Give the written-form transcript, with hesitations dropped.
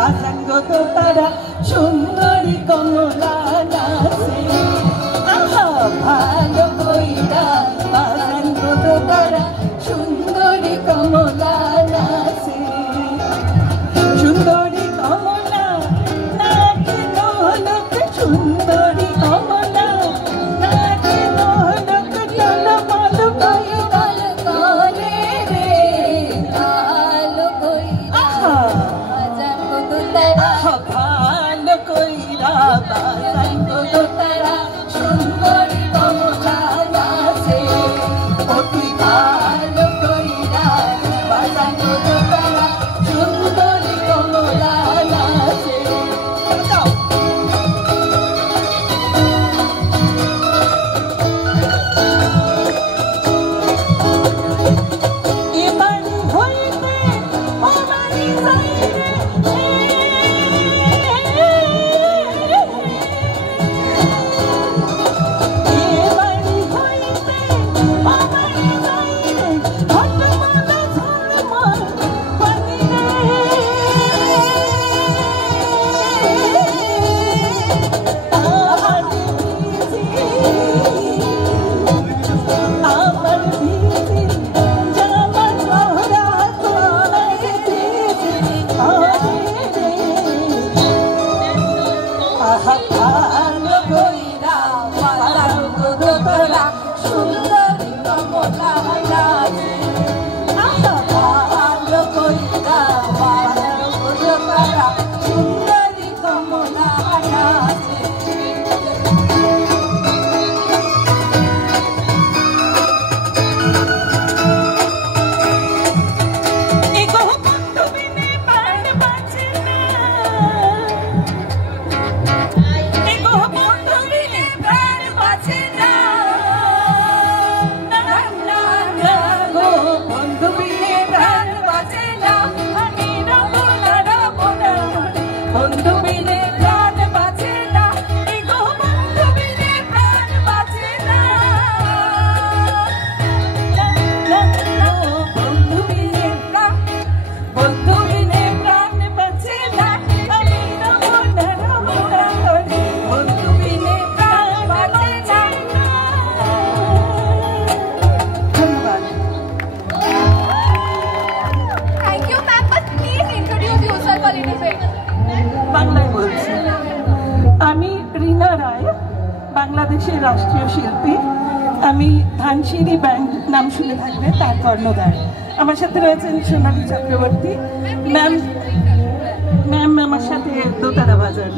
বাজাঙ্গ তো তারা সুন্দরী কমলা নাচে আহা ভালো কইরা বাজাঙ্গ তো তারা সুন্দরী কমলা নাচে সুন্দরী কমলা নাচে লোক সুন্দরী কমলা নাচে লোক টলমল কইরা করে রে ভালো কইরা বাজাঙ্গ তো তারা ভালো কইরা বাজাঙ্গ তো তারা সুন্দরী কমলা নাচে অতি ভালো কইরা বাজাঙ্গ তো তারা সুন্দরী কমলা নাচে এবার হইতে আমারি যাইরে ভালো কইরা বাজাঙ্গ তো তারা সুন্দরী কমলা নাচে ভালো কইরা বাজাঙ্গ তো তারা সুন্দরী কমলা নাচে এগো বন্ধু বিনে প্রাণ বাঁচে না বন্ধু বিনে প্রাণ বাঁচে না এগো বন্ধু বিনে প্রাণ বাঁচে না বন্ধু বিনে প্রাণ বাঁচে না আমি রমনা করি বন্ধু বিনে প্রাণ বাঁচে না ধন্যবাদ Thank you, ma'am. But please introduce yourself a little bit. বাংলায় বলছি আমি রিনা রায় বাংলাদেশের রাষ্ট্রীয় শিল্পী আমি ধানসিঁড়ি ব্যান্ড নাম শুনে থাকবে তার কর্ণধার আমার সাথে রয়েছেন সোনালী চক্রবর্তী ম্যাম আমার সাথে দোতারা বাজার